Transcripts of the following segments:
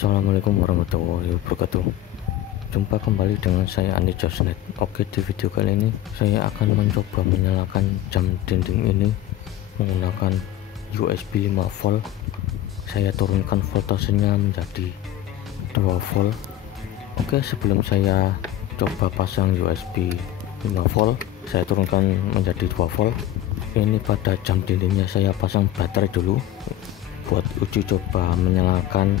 Assalamualaikum warahmatullahi wabarakatuh. Jumpa kembali dengan saya Andi Josnet. Oke, di video kali ini saya akan mencoba menyalakan jam dinding ini menggunakan USB 5 volt. Saya turunkan voltasenya menjadi 2 volt. Oke, sebelum saya coba pasang USB 5 volt, saya turunkan menjadi 2 volt. Ini pada jam dindingnya saya pasang baterai dulu buat uji coba menyalakan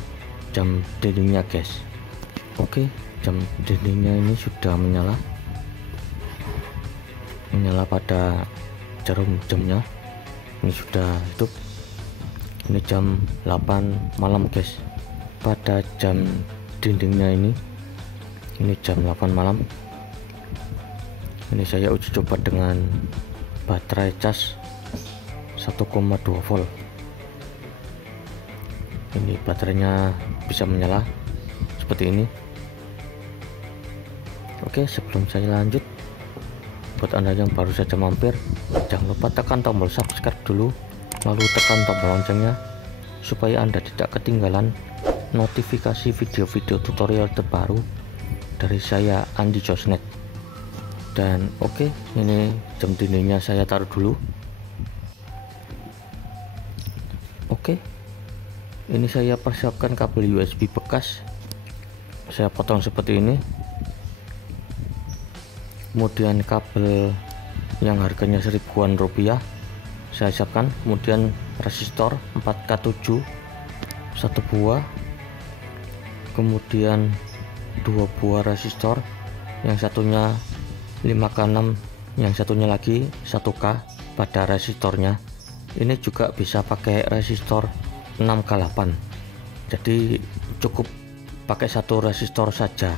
jam dindingnya, guys. Oke, jam dindingnya ini sudah menyala pada jarum jamnya. Ini sudah hidup. Ini jam 8 malam, guys. Pada jam dindingnya ini jam 8 malam. Ini saya uji coba dengan baterai cas 1,2 volt. Ini baterainya bisa menyala seperti ini. Oke, sebelum saya lanjut, buat anda yang baru saja mampir, jangan lupa tekan tombol subscribe dulu, lalu tekan tombol loncengnya supaya anda tidak ketinggalan notifikasi video-video tutorial terbaru dari saya, Andi Josnet. Dan oke, ini jam dindingnya saya taruh dulu. Oke, ini saya persiapkan kabel USB bekas, saya potong seperti ini. Kemudian kabel yang harganya seribuan rupiah saya siapkan. Kemudian resistor 4K7 satu buah, kemudian 2 buah resistor, yang satunya 5K6, yang satunya lagi 1K pada resistornya. Ini juga bisa pakai resistor 6K8, jadi cukup pakai satu resistor saja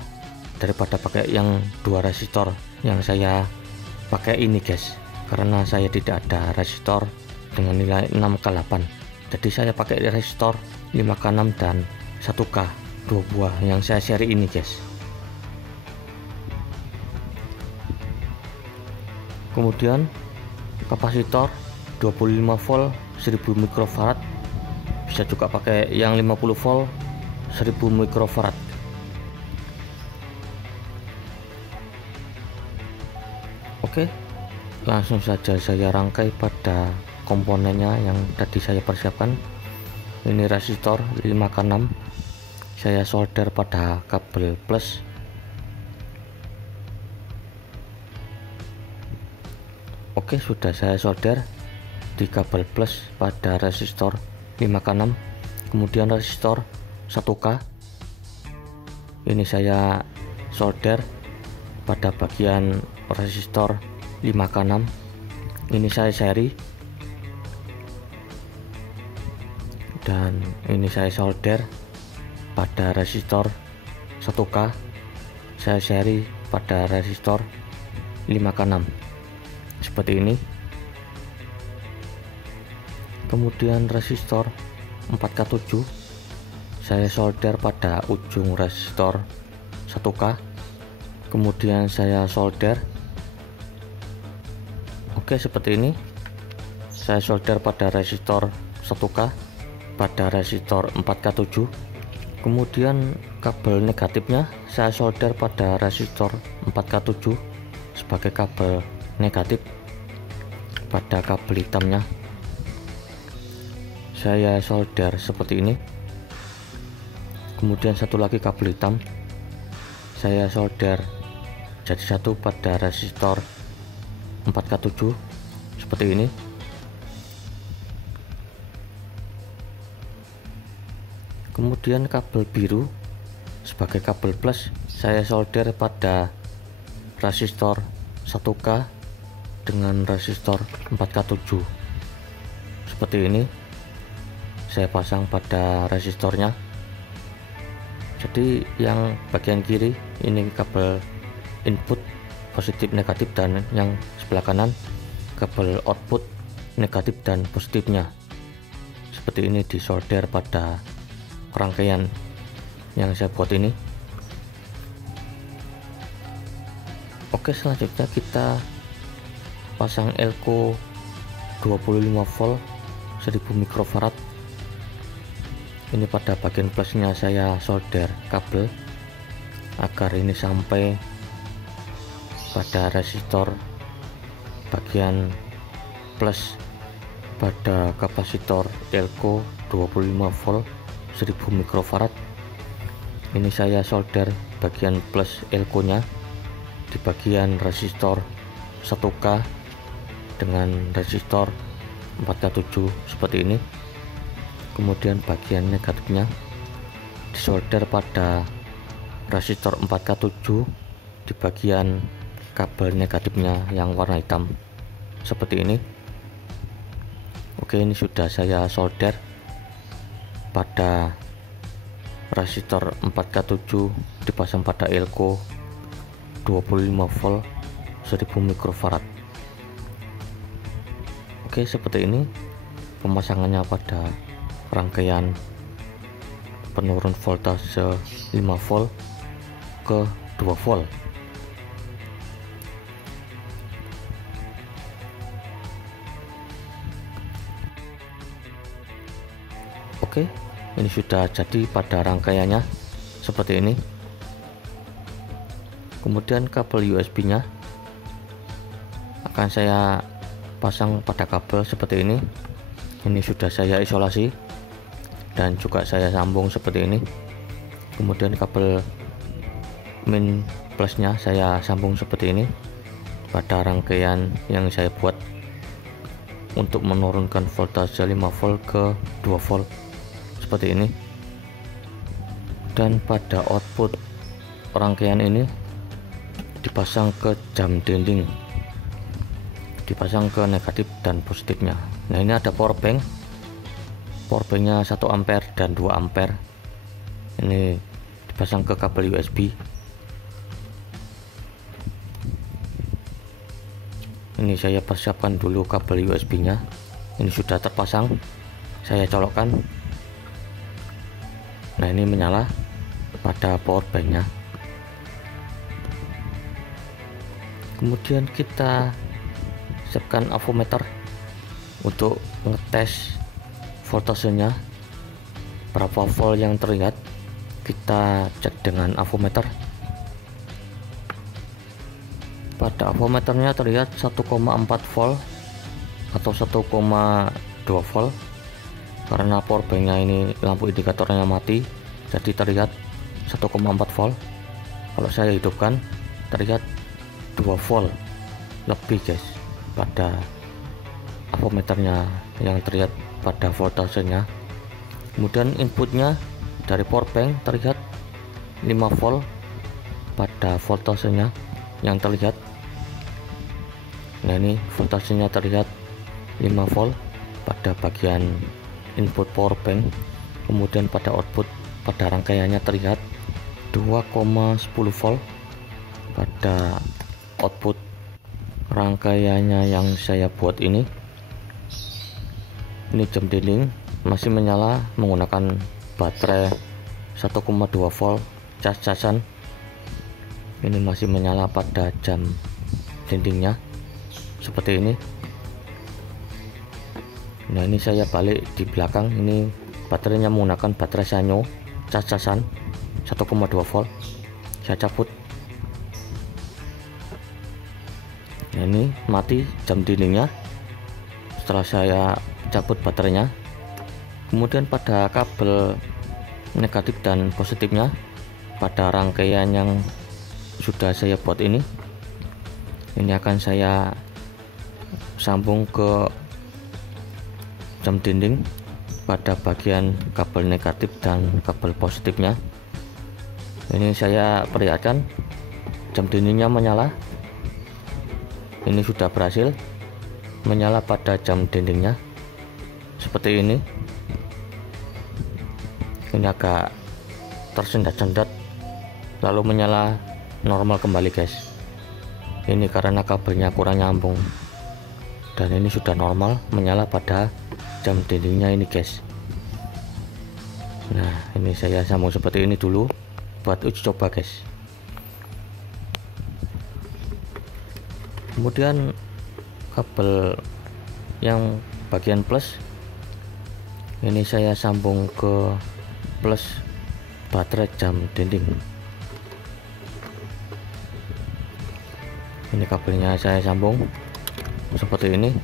daripada pakai yang 2 resistor yang saya pakai ini, guys, karena saya tidak ada resistor dengan nilai 6K8. Jadi saya pakai resistor 5K6 dan 1K 2 buah yang saya share ini, guys. Kemudian kapasitor 25 volt 1000 mikrofarad, bisa juga pakai yang 50 volt 1000 mikrofarad. Oke, langsung saja saya rangkai pada komponennya yang tadi saya persiapkan. Ini resistor 5K6 saya solder pada kabel plus. Oke, sudah saya solder di kabel plus pada resistor 5K6. Kemudian resistor 1K ini saya solder pada bagian resistor 5K6. Ini saya seri, dan ini saya solder pada resistor 1K, saya seri pada resistor 5K6 seperti ini. Kemudian resistor 4K7 saya solder pada ujung resistor 1K, kemudian saya solder. Oke, seperti ini saya solder pada resistor 1K pada resistor 4K7. Kemudian kabel negatifnya saya solder pada resistor 4K7 sebagai kabel negatif. Pada kabel hitamnya saya solder seperti ini. Kemudian satu lagi kabel hitam saya solder jadi satu pada resistor 4K7 seperti ini. Kemudian kabel biru sebagai kabel plus saya solder pada resistor 1K dengan resistor 4K7 seperti ini. Saya pasang pada resistornya. Jadi yang bagian kiri ini kabel input positif negatif, dan yang sebelah kanan kabel output negatif dan positifnya. Seperti ini disolder pada rangkaian yang saya buat ini. Oke, selanjutnya kita pasang elko 25 volt 1000 mikrofarad Ini pada bagian plusnya saya solder kabel agar ini sampai pada resistor bagian plus pada kapasitor Elco 25 volt 1000 mikrofarad. Ini saya solder bagian plus Elco nya di bagian resistor 1K dengan resistor 4K7 seperti ini. Kemudian bagian negatifnya disolder pada resistor 4K7 di bagian kabel negatifnya yang warna hitam seperti ini. Oke, ini sudah saya solder pada resistor 4K7 dipasang pada Elco 25 volt 1000 mikrofarad. Oke, seperti ini pemasangannya pada rangkaian penurun voltase 5 volt ke 2 volt. Oke, ini sudah jadi pada rangkaiannya seperti ini. Kemudian kabel USB nya akan saya pasang pada kabel seperti ini. Ini sudah saya isolasi dan juga saya sambung seperti ini. Kemudian kabel min plusnya saya sambung seperti ini pada rangkaian yang saya buat untuk menurunkan voltase 5 volt ke 2 volt seperti ini. Dan pada output rangkaian ini dipasang ke jam dinding, dipasang ke negatif dan positifnya. Nah, ini ada power bank, nya 1 ampere dan 2 ampere. Ini dipasang ke kabel USB. Ini saya persiapkan dulu kabel USB nya. Ini sudah terpasang, saya colokkan. Nah, ini menyala pada power bank nya. Kemudian kita siapkan avometer untuk ngetes voltasenya berapa volt yang terlihat. Kita cek dengan avometer. Pada avometernya terlihat 1,4 volt atau 1,2 volt. Karena power banknya ini lampu indikatornya mati, jadi terlihat 1,4 volt. Kalau saya hidupkan terlihat 2 volt lebih guys pada avometernya yang terlihat pada voltasenya. Kemudian inputnya dari power bank terlihat 5 volt pada voltasenya yang terlihat. Nah, ini voltasenya terlihat 5 volt pada bagian input power bank. Kemudian pada output pada rangkaiannya terlihat 2,10 volt pada output rangkaiannya yang saya buat ini. Ini jam dinding masih menyala menggunakan baterai 1,2 volt cas-casan. Ini masih menyala pada jam dindingnya seperti ini. Nah, ini saya balik di belakang. Ini baterainya menggunakan baterai Sanyo cas-casan 1,2 volt. Saya cabut. Nah, ini mati jam dindingnya setelah saya cabut baterainya. Kemudian pada kabel negatif dan positifnya pada rangkaian yang sudah saya buat ini akan saya sambung ke jam dinding pada bagian kabel negatif dan kabel positifnya. Ini saya perlihatkan jam dindingnya menyala. Ini sudah berhasil menyala pada jam dindingnya seperti ini. Ini agak tersendat-sendat lalu menyala normal kembali guys. Ini karena kabelnya kurang nyambung, dan ini sudah normal menyala pada jam dindingnya ini guys. Nah, ini saya sambung seperti ini dulu buat uji coba guys. Kemudian kabel yang bagian plus ini saya sambung ke plus baterai jam dinding. Ini kabelnya saya sambung seperti ini.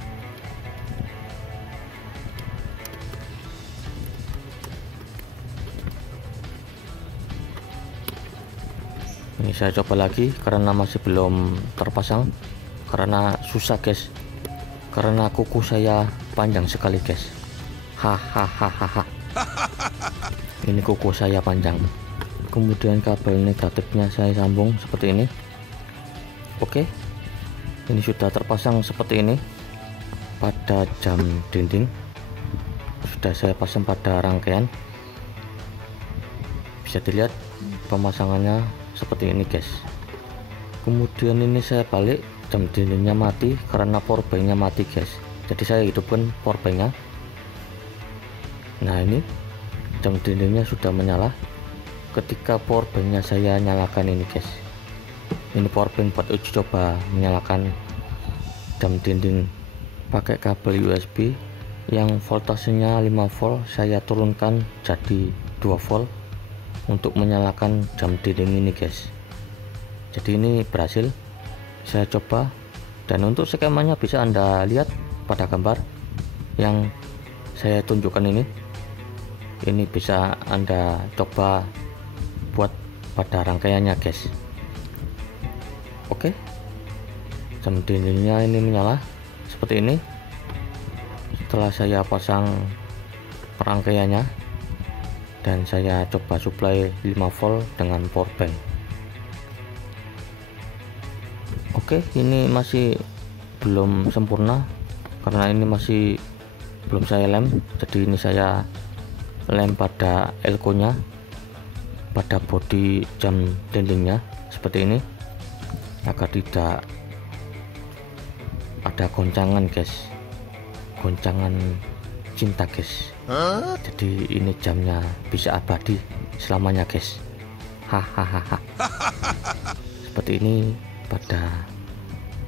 Ini saya coba lagi karena masih belum terpasang, karena susah guys, karena kuku saya panjang sekali guys. Hahaha. Ini kuku saya panjang. Kemudian kabel negatifnya saya sambung seperti ini. Oke, ini sudah terpasang seperti ini pada jam dinding. Sudah saya pasang pada rangkaian. Bisa dilihat pemasangannya seperti ini guys. Kemudian ini saya balik, jam dindingnya mati karena powerbanknya mati guys. Jadi saya hidupkan powerbanknya. Nah, ini jam dindingnya sudah menyala ketika powerbanknya saya nyalakan ini guys. Ini powerbank buat uji coba menyalakan jam dinding pakai kabel USB yang voltasenya 5 volt, saya turunkan jadi 2 volt untuk menyalakan jam dinding ini guys. Jadi ini berhasil saya coba, dan untuk skemanya bisa Anda lihat pada gambar yang saya tunjukkan ini. Ini bisa Anda coba buat pada rangkaiannya guys. Oke, jam dindingnya ini menyala seperti ini setelah saya pasang rangkaiannya, dan saya coba supply 5 volt dengan powerbank. Oke, ini masih belum sempurna karena ini masih belum saya lem. Jadi ini saya lem pada elko nya, pada bodi jam dindingnya seperti ini, agar tidak ada goncangan guys, goncangan cinta guys. Jadi ini jamnya bisa abadi selamanya guys. Hahaha. Seperti ini pada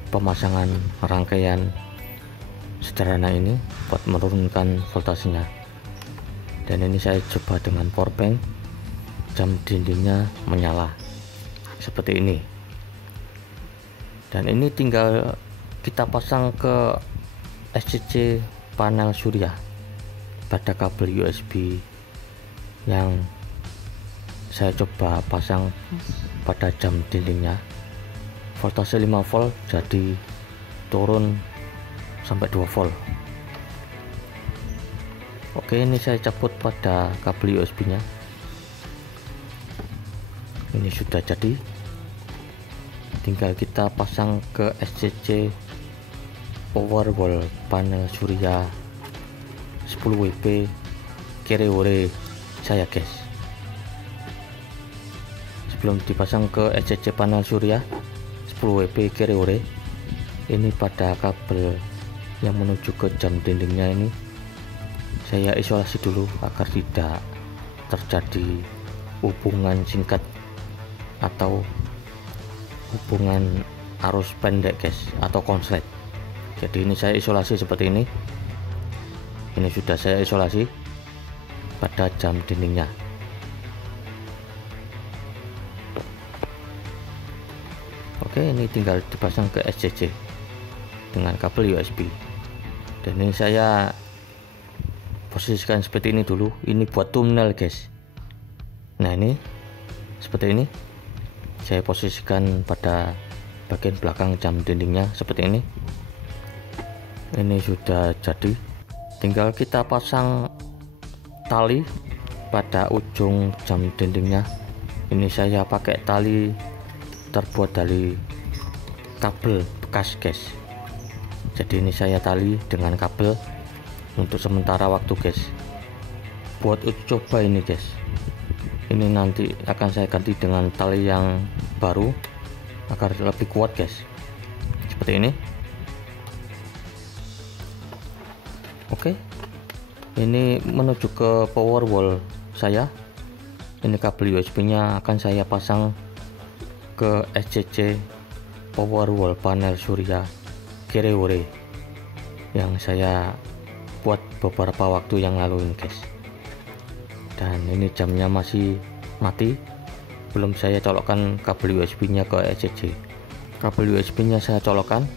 pemasangan rangkaian sederhana ini buat menurunkan voltasenya. Dan ini saya coba dengan powerbank, jam dindingnya menyala seperti ini. Dan ini tinggal kita pasang ke SCC panel surya pada kabel USB yang saya coba pasang pada jam dindingnya. Voltase 5 volt jadi turun sampai 2 volt. Oke, ini saya cabut pada kabel USB nya. Ini sudah jadi, tinggal kita pasang ke SCC Powerwall panel surya 10 WP Kereore saya guys. Sebelum dipasang ke SCC panel surya 10 WP Kereore, ini pada kabel yang menuju ke jam dindingnya ini saya isolasi dulu agar tidak terjadi hubungan singkat atau hubungan arus pendek guys, atau konslet. Jadi ini saya isolasi seperti ini. Ini sudah saya isolasi pada jam dindingnya. Oke, ini tinggal dipasang ke SCC dengan kabel USB. Dan ini saya posisikan seperti ini dulu. Ini buat thumbnail guys. Nah, ini seperti ini saya posisikan pada bagian belakang jam dindingnya seperti ini. Ini sudah jadi, tinggal kita pasang tali pada ujung jam dindingnya. Ini saya pakai tali terbuat dari kabel bekas guys. Jadi ini saya tali dengan kabel untuk sementara waktu guys, buat uji coba ini guys. Ini nanti akan saya ganti dengan tali yang baru agar lebih kuat guys, seperti ini. Oke, ini menuju ke power wall saya. Ini kabel USB nya akan saya pasang ke SCC power wall panel surya Kereore yang saya buat beberapa waktu yang lalu ini guys. Dan ini jamnya masih mati, belum saya colokkan kabel USB nya ke ECC. Kabel USB nya saya colokkan.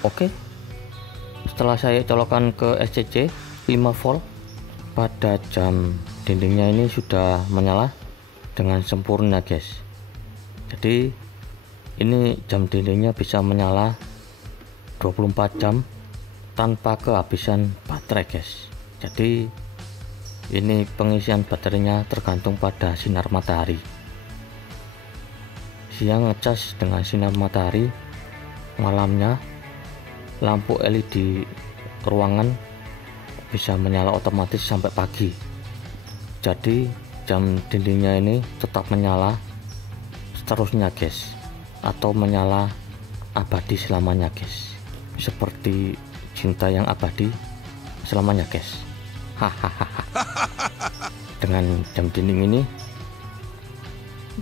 Oke, setelah saya colokkan ke ECC 5 volt, pada jam dindingnya ini sudah menyala dengan sempurna guys. Jadi ini jam dindingnya bisa menyala 24 jam tanpa kehabisan baterai guys. Jadi ini pengisian baterainya tergantung pada sinar matahari. Siang ngecas dengan sinar matahari, malamnya lampu LED ruangan bisa menyala otomatis sampai pagi. Jadi jam dindingnya ini tetap menyala seterusnya guys, atau menyala abadi selamanya guys, seperti cinta yang abadi selamanya guys. Hahaha. Dengan jam dinding ini,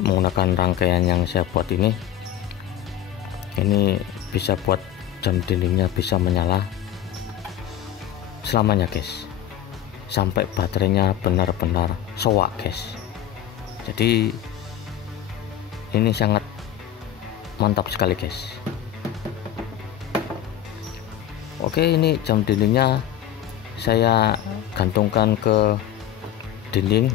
menggunakan rangkaian yang saya buat ini bisa buat jam dindingnya bisa menyala selamanya guys, sampai baterainya benar-benar soak guys. Jadi ini sangat mantap sekali guys. Oke, ini jam dindingnya saya gantungkan ke dinding.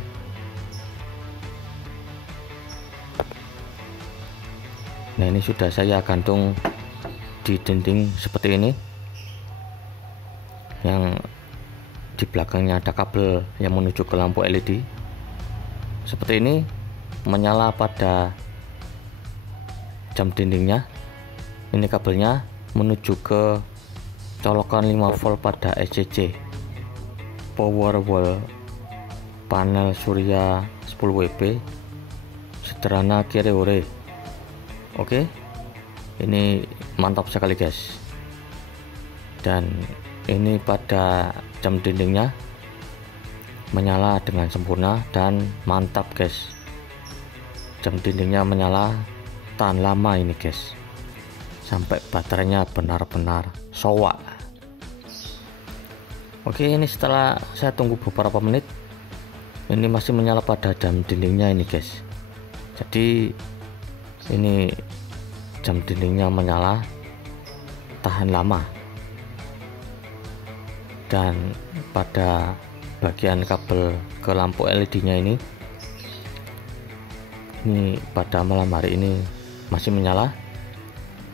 Nah, ini sudah saya gantung di dinding seperti ini, yang di belakangnya ada kabel yang menuju ke lampu LED seperti ini, menyala pada jam dindingnya. Ini kabelnya menuju ke colokan 5 volt pada ECC Powerwall panel surya 10 WP sederhana Kireore. Oke, ini mantap sekali guys. Dan ini pada jam dindingnya menyala dengan sempurna dan mantap guys. Jam dindingnya menyala tahan lama ini guys, sampai baterainya benar-benar soak. Oke, ini setelah saya tunggu beberapa menit, ini masih menyala pada jam dindingnya ini guys. Jadi ini jam dindingnya menyala tahan lama. Dan pada bagian kabel ke lampu LED nya ini pada malam hari ini masih menyala,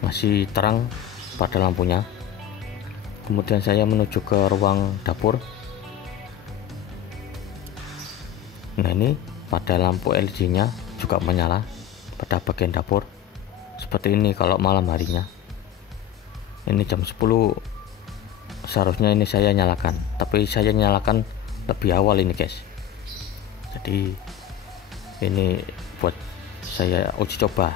masih terang pada lampunya. Kemudian saya menuju ke ruang dapur. Nah, ini pada lampu LED nya juga menyala pada bagian dapur seperti ini kalau malam harinya. Ini jam 10 seharusnya ini saya nyalakan, tapi saya nyalakan lebih awal ini guys. Jadi ini buat saya uji coba.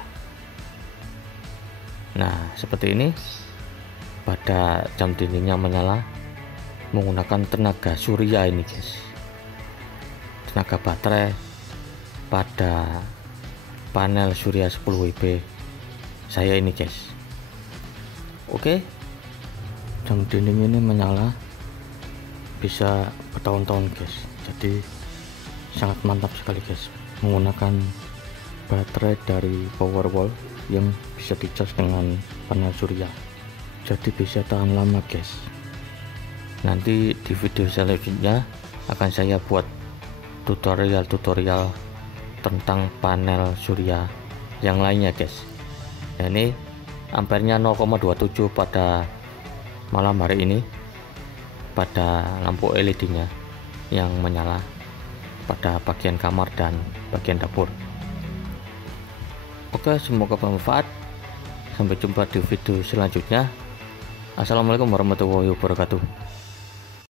Nah, seperti ini pada jam dindingnya menyala menggunakan tenaga surya ini guys, tenaga baterai pada panel surya 10 WP saya ini guys. Oke, jam dinding ini menyala bisa bertahun-tahun guys. Jadi sangat mantap sekali guys, menggunakan baterai dari Powerwall yang bisa dicas dengan panel surya. Jadi bisa tahan lama guys. Nanti di video selanjutnya akan saya buat tutorial tentang panel surya yang lainnya guys. Nah, ini ampernya 0,27 pada malam hari ini pada lampu LED nya yang menyala pada bagian kamar dan bagian dapur. Oke, semoga bermanfaat. Sampai jumpa di video selanjutnya. Assalamualaikum warahmatullahi wabarakatuh.